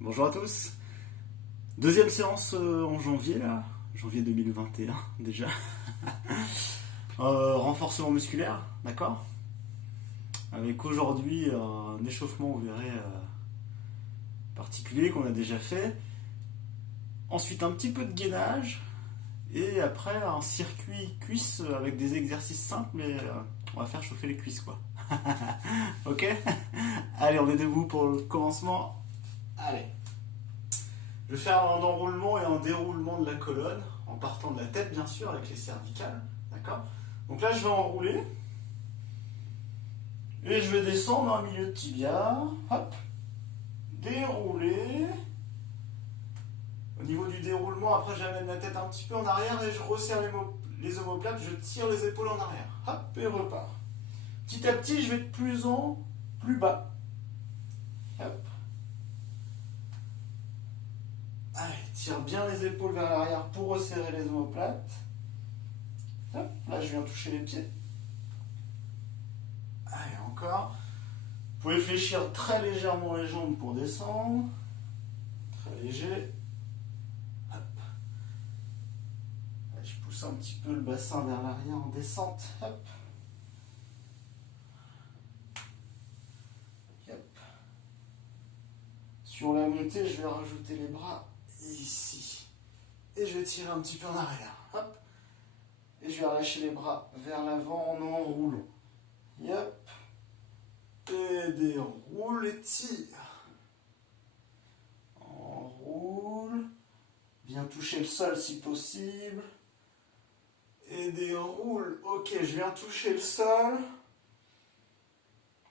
Bonjour à tous. Deuxième séance en janvier, là. Janvier 2021, déjà. Renforcement musculaire, d'accord. Avec aujourd'hui un échauffement, vous verrez, particulier qu'on a déjà fait. Ensuite, un petit peu de gainage. Et après, un circuit cuisse avec des exercices simples, mais on va faire chauffer les cuisses, quoi. Ok. Allez, on est debout pour le commencement. Allez. Je vais faire un enroulement et un déroulement de la colonne, en partant de la tête bien sûr, avec les cervicales. D'accord. Donc là je vais enrouler. Et je vais descendre en milieu de tibia. Hop. Dérouler. Au niveau du déroulement, après j'amène la tête un petit peu en arrière et je resserre les omoplates, je tire les épaules en arrière. Hop, et repars. Petit à petit, je vais de plus en plus bas. Hop. Allez, tire bien les épaules vers l'arrière pour resserrer les omoplates. Hop, là je viens toucher les pieds. Allez, encore. Vous pouvez fléchir très légèrement les jambes pour descendre. Très léger. Hop. Allez, je pousse un petit peu le bassin vers l'arrière en descente. Hop. Hop. Sur la montée, je vais rajouter les bras ici. Et je vais tirer un petit peu en arrière. Hop. Et je vais relâcher les bras vers l'avant en enroulant. Hop. Et déroule et tire. Enroule. Viens toucher le sol si possible. Et déroule. Ok, je viens toucher le sol.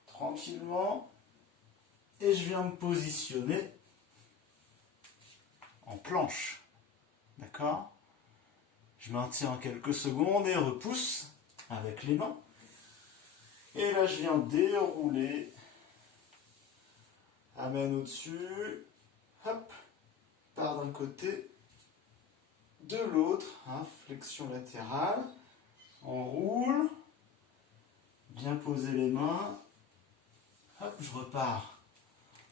Tranquillement. Et je viens me positionner en planche. D'accord? Je maintiens quelques secondes et repousse avec les mains. Et là, je viens dérouler. Amène au-dessus. Hop. Part d'un côté. De l'autre. Hein, flexion latérale. Enroule. Bien poser les mains. Hop, je repars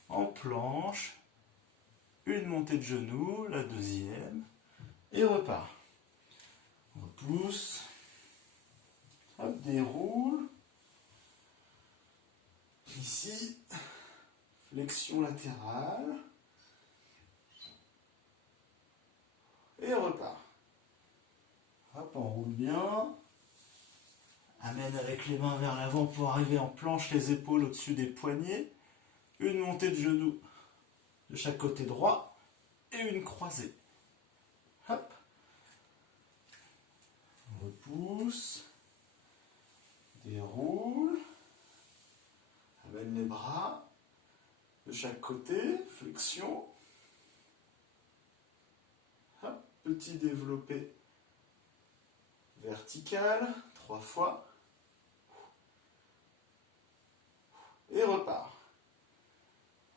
en planche. Une montée de genoux. La deuxième. Et repars. Repousse. Hop, déroule. Ici, flexion latérale. Et repart. Hop, on roule bien. Amène avec les mains vers l'avant pour arriver en planche, les épaules au-dessus des poignets. Une montée de genoux de chaque côté droit. Et une croisée. Hop. On repousse. Déroule. Amène les bras de chaque côté, flexion. Hop, petit développé vertical, 3 fois. Et repart.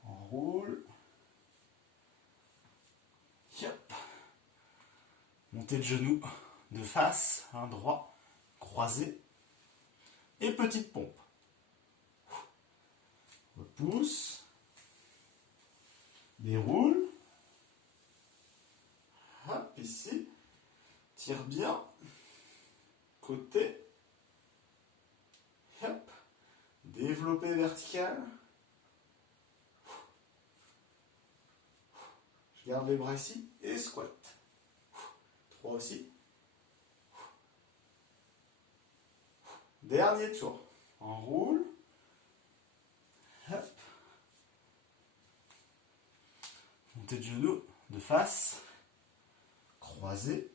Enroule. Hop. Montée de genoux de face, un droit, croisé. Et petite pompe. Repousse. Déroule. Hop, ici. Tire bien. Côté. Hop. Développé vertical. Je garde les bras ici. Et squat. 3 aussi. Dernier tour. Enroule. Hop. Montée de genoux de face. Croisé.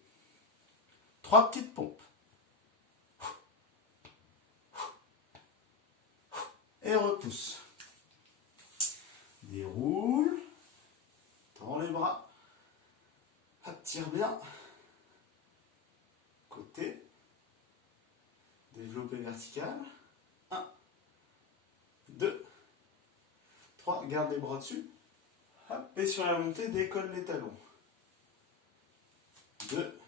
3 petites pompes. Et repousse. Déroule. Tends les bras. Hop, tire bien. Côté. Développé vertical. 1, 2, 3. Garde les bras dessus. Hop, et sur la montée, décolle les talons. 2,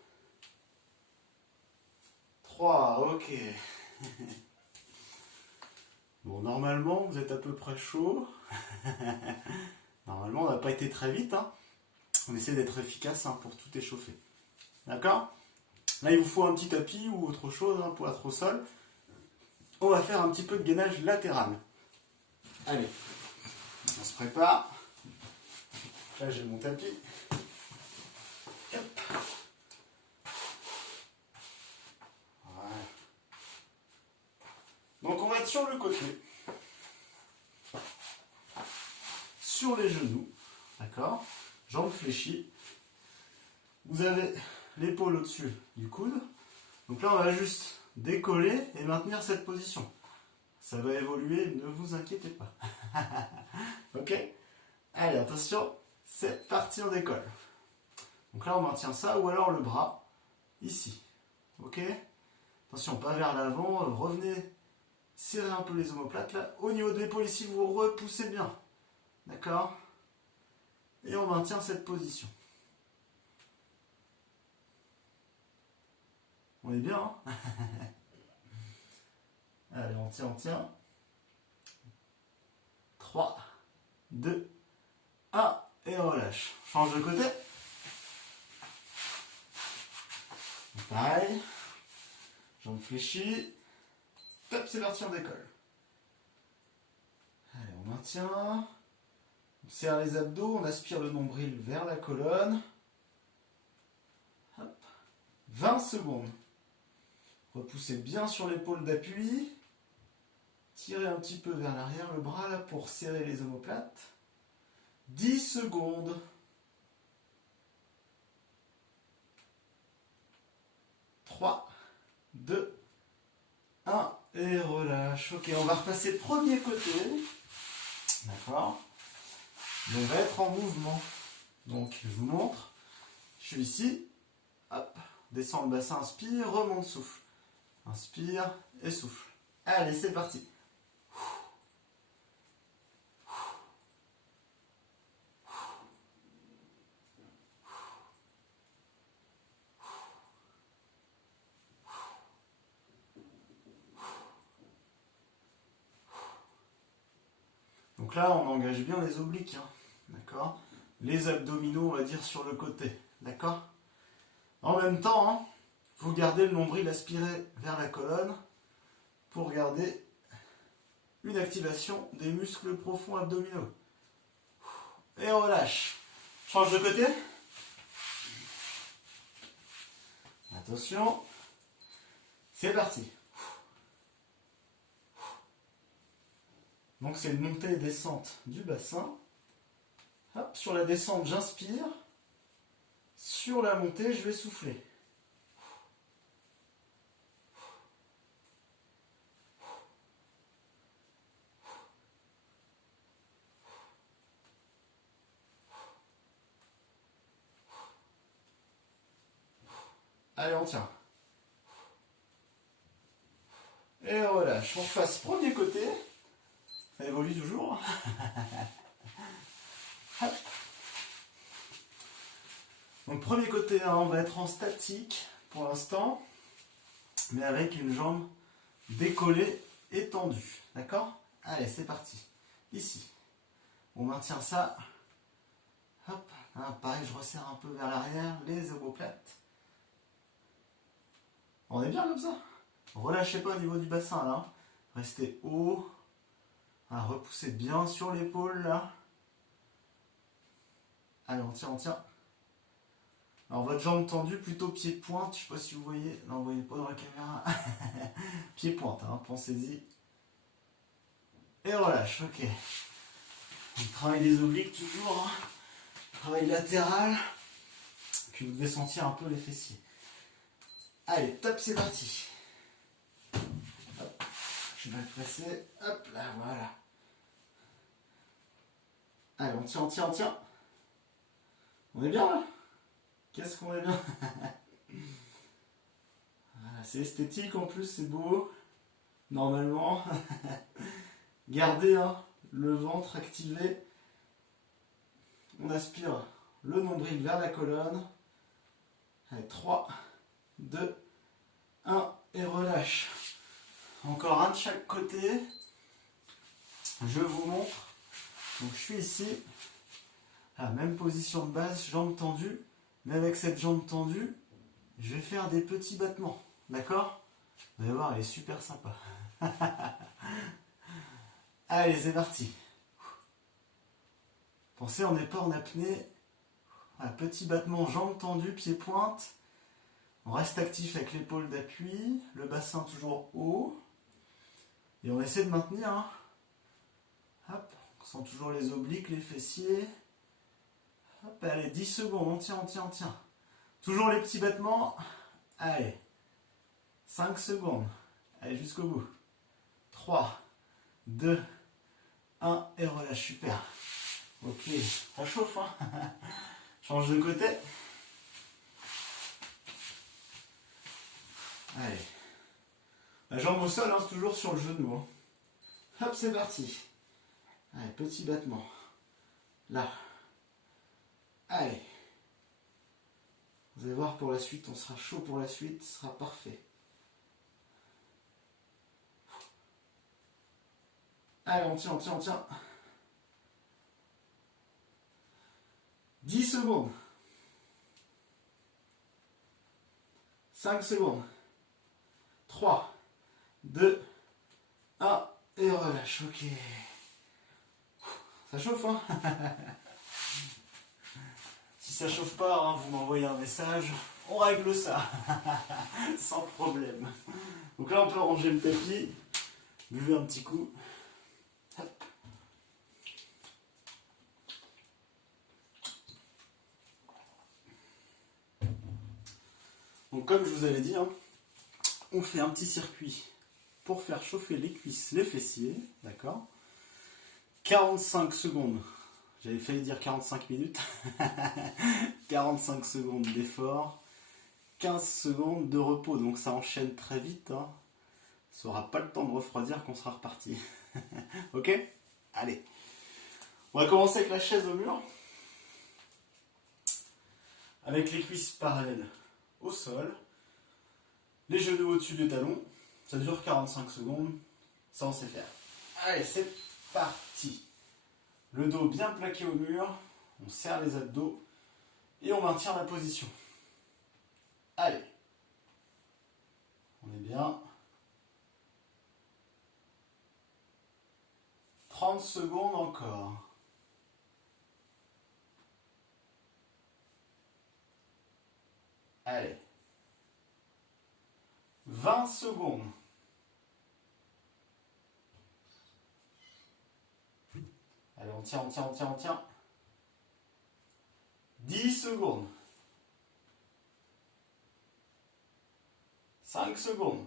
3. Ok. Bon, normalement, vous êtes à peu près chaud. Normalement, on n'a pas été très vite, hein. On essaie d'être efficace, hein, pour tout échauffer. D'accord? Là, il vous faut un petit tapis ou autre chose, hein, pour être au sol. On va faire un petit peu de gainage latéral. Allez, on se prépare. Là, j'ai mon tapis. Hop. Voilà. Donc, on va être sur le côté. Sur les genoux. D'accord? Jambes fléchies. Vous avez l'épaule au-dessus du coude. Donc là, on va juste décoller et maintenir cette position. Ça va évoluer, ne vous inquiétez pas. Ok? Allez, attention, c'est parti, on décolle. Donc là, on maintient ça, ou alors le bras, ici. Ok? Attention, pas vers l'avant, revenez, serrez un peu les omoplates, là. Au niveau de l'épaule, ici, vous repoussez bien. D'accord? Et on maintient cette position. On est bien, hein? Allez, on tient. 3, 2, 1, et on relâche. Change de côté. Pareil. Jambes fléchies. Top, c'est parti, on décolle. Allez, on maintient. On serre les abdos, on aspire le nombril vers la colonne. Hop. 20 secondes. Repoussez bien sur l'épaule d'appui. Tirez un petit peu vers l'arrière le bras là pour serrer les omoplates. 10 secondes. 3, 2, 1 et relâche. Ok, on va repasser premier côté. D'accord. On va être en mouvement. Donc je vous montre. Je suis ici. Hop. Descends le bassin, inspire, remonte, souffle. Inspire et souffle. Allez, c'est parti. Donc là, on engage bien les obliques, hein. D'accord? Les abdominaux, on va dire, sur le côté. D'accord? En même temps, hein, vous gardez le nombril aspiré vers la colonne pour garder une activation des muscles profonds abdominaux. Et on relâche. Change de côté. Attention. C'est parti. Donc c'est une montée et descente du bassin. Hop, sur la descente, j'inspire. Sur la montée, je vais souffler. Allez, on tient. Et on relâche. On fasse premier côté. Ça évolue toujours. Hop. Donc premier côté, hein, on va être en statique pour l'instant, mais avec une jambe décollée et tendue. D'accord? Allez, c'est parti. Ici. On maintient ça. Hop. Hein, pareil, je resserre un peu vers l'arrière, les omoplates. On est bien comme ça. Relâchez pas au niveau du bassin là. Restez haut. Ah, repoussez bien sur l'épaule là. Allez, on tient. Alors votre jambe tendue, plutôt pied-pointe. Je sais pas si vous voyez. Non, vous voyez pas dans la caméra. Pied-pointe, hein, pensez-y. Et relâche, ok. On travaille les obliques toujours. Hein. Travail latéral. Puis vous devez sentir un peu les fessiers. Allez, top, c'est parti. Hop. Je vais le presser. Hop là, voilà. Allez, on tient. On est bien là? Qu'est-ce qu'on est bien? Voilà, c'est esthétique en plus, c'est beau. Normalement. Gardez, hein, le ventre activé. On aspire le nombril vers la colonne. Allez, 3, 2, 1 et relâche. Encore un de chaque côté. Je vous montre. Donc je suis ici. Ah, même position de base, jambes tendues. Mais avec cette jambe tendue, je vais faire des petits battements. D'accord? Vous allez voir, elle est super sympa. Allez, c'est parti. Pensez, on n'est pas en apnée. Un petit battement, jambes tendues, pieds pointe. On reste actif avec l'épaule d'appui, le bassin toujours haut. Et on essaie de maintenir. Hein. Hop, on sent toujours les obliques, les fessiers. Hop, allez, 10 secondes, on tient, on tient, on tient. Toujours les petits battements. Allez, 5 secondes. Allez, jusqu'au bout. 3, 2, 1, et relâche, super. Ok, ça chauffe, hein. Change de côté. Allez. La jambe au sol, hein, c'est toujours sur le genou. Hein. Hop, c'est parti. Allez, petit battement. Là. Allez. Vous allez voir pour la suite, on sera chaud pour la suite, ce sera parfait. Allez, on tient, on tient, on tient. 10 secondes. 5 secondes. 3, 2, 1, et relâche, ok. Ça chauffe, hein. Si ça chauffe pas, hein, vous m'envoyez un message, on règle ça. Sans problème. Donc là, on peut ranger le tapis. Buvez un petit coup. Hop. Donc comme je vous avais dit, hein, on fait un petit circuit pour faire chauffer les cuisses, les fessiers, d'accord? 45 secondes, j'avais failli dire 45 minutes, 45 secondes d'effort, 15 secondes de repos, donc ça enchaîne très vite, hein. Ça n'aura pas le temps de refroidir qu'on sera reparti. Ok? Allez, on va commencer avec la chaise au mur, avec les cuisses parallèles au sol, les genoux au-dessus des talons, ça dure 45 secondes, ça on sait faire. Allez, c'est parti. Le dos bien plaqué au mur, on serre les abdos et on maintient la position. Allez, on est bien. 30 secondes encore. Allez. 20 secondes. Allez, on tient, on tient, on tient, on tient. 10 secondes. 5 secondes.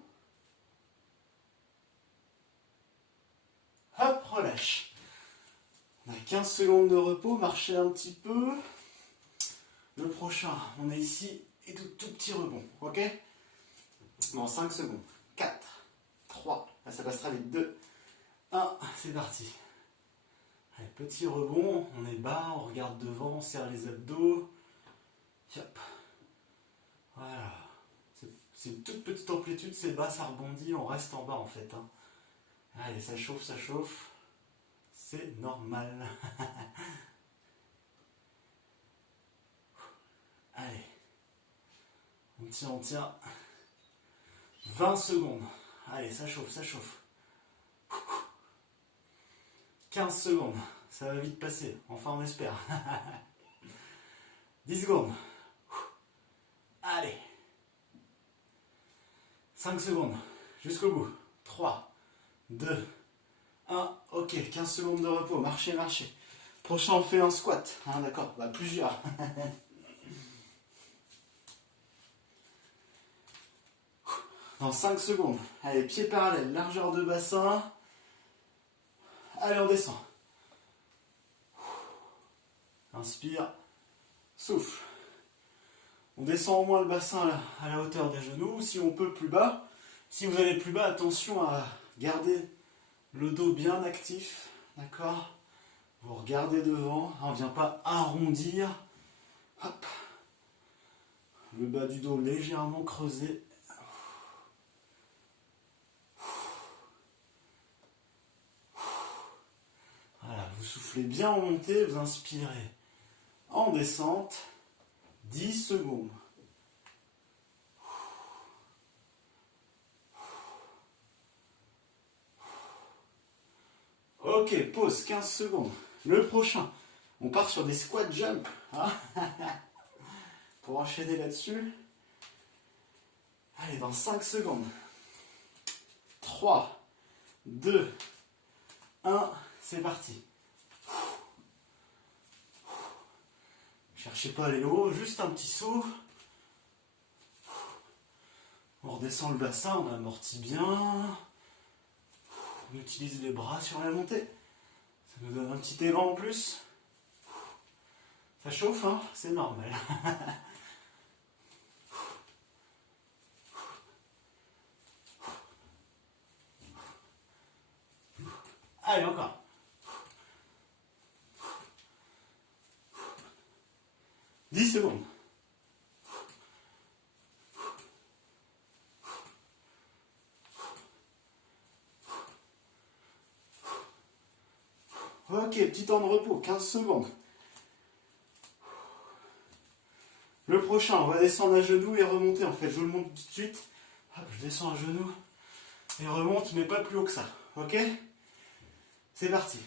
Hop, relâche. On a 15 secondes de repos, marchez un petit peu. Le prochain, on est ici et tout petit rebond, ok? Dans 5 secondes. 4, 3, là ça passe très vite. 2, 1, c'est parti. Allez, petit rebond, on est bas, on regarde devant, on serre les abdos. Hop. Voilà. C'est une toute petite amplitude, c'est bas, ça rebondit, on reste en bas en fait. Hein. Allez, ça chauffe, ça chauffe. C'est normal. Allez. On tient, on tient. 20 secondes. Allez, ça chauffe, ça chauffe. 15 secondes. Ça va vite passer. Enfin, on espère. 10 secondes. Allez. 5 secondes. Jusqu'au bout. 3, 2, 1. Ok, 15 secondes de repos. Marchez, marchez. Prochain, on fait un squat. Hein, d'accord, bah, plusieurs. Dans 5 secondes. Allez, pieds parallèles, largeur de bassin. Allez, on descend. Inspire. Souffle. On descend au moins le bassin à la hauteur des genoux. Si on peut plus bas. Si vous allez plus bas, attention à garder le dos bien actif. D'accord? Vous regardez devant. On ne vient pas arrondir. Hop. Le bas du dos légèrement creusé. Voilà, vous soufflez bien en montée, vous inspirez en descente, 10 secondes. Ok, pause, 15 secondes. Le prochain, on part sur des squat jump. Hein. Pour enchaîner là-dessus. Allez, dans 5 secondes. 3, 2, 1, c'est parti. Cherchez pas à aller haut, juste un petit saut. On redescend le bassin, on amortit bien. On utilise les bras sur la montée. Ça nous donne un petit élan en plus. Ça chauffe, hein, c'est normal. Allez, encore. « 10 secondes. Ok, petit temps de repos, 15 secondes. Le prochain, on va descendre à genoux et remonter. En fait, je vous le montre tout de suite. Hop, je descends à genoux et remonte, mais pas plus haut que ça. Ok? C'est parti.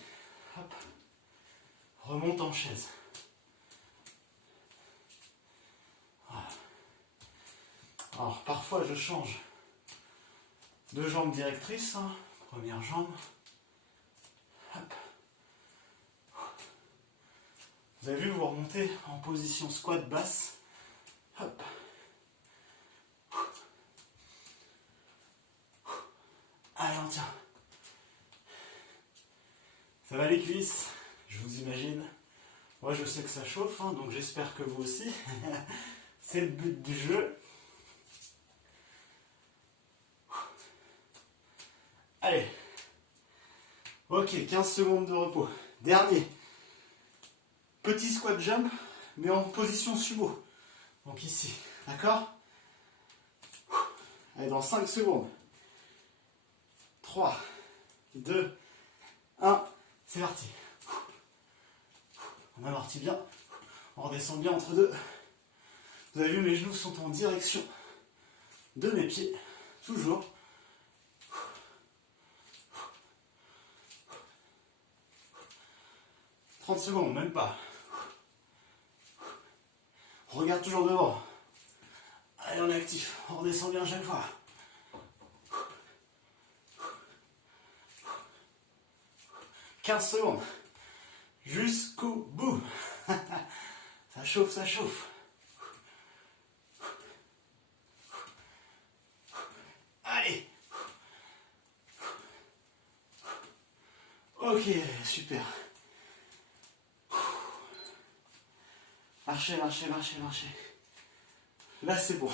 Hop. Remonte en chaise. Voilà. Alors, parfois, je change de jambe directrice. Hein. Première jambe. Hop. Vous avez vu, vous remontez en position squat basse. Hop. Allez, on tient. Ça va les cuisses, je vous imagine. Moi, je sais que ça chauffe, hein, donc j'espère que vous aussi. C'est le but du jeu. Allez. Ok, 15 secondes de repos. Dernier. Petit squat jump, mais en position sumo. Donc ici, d'accord? Allez, dans 5 secondes. 3, 2, 1, c'est parti. On amortit bien, on redescend bien entre deux. Vous avez vu, mes genoux sont en direction de mes pieds, toujours. 30 secondes, même pas. On regarde toujours devant. Allez, on est actif, on redescend bien à chaque fois. 15 secondes. Jusqu'au bout. Ça chauffe, ça chauffe. Allez. Ok, super. Marchez, marchez, marchez, marchez. Là, c'est bon.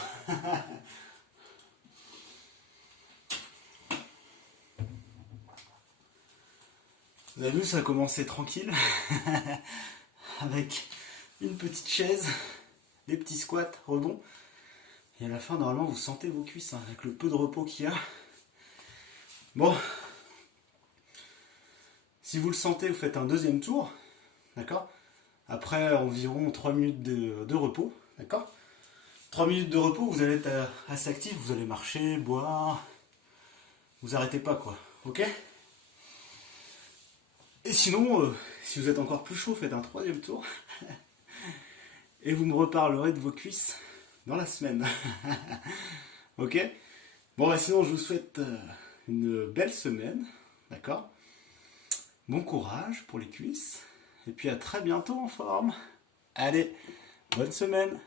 Vous avez vu, ça a commencé tranquille. Avec une petite chaise, des petits squats, rebonds. Et à la fin, normalement, vous sentez vos cuisses, hein, avec le peu de repos qu'il y a. Bon. Si vous le sentez, vous faites un deuxième tour. D'accord? Après environ 3 minutes de repos. D'accord? 3 minutes de repos, vous allez être assez actif. Vous allez marcher, boire. Vous arrêtez pas, quoi. Ok? Et sinon, si vous êtes encore plus chaud, faites un troisième tour. Et vous me reparlerez de vos cuisses dans la semaine. Ok? Bon, bah, sinon, je vous souhaite une belle semaine. D'accord? Bon courage pour les cuisses. Et puis à très bientôt en forme. Allez, bonne semaine!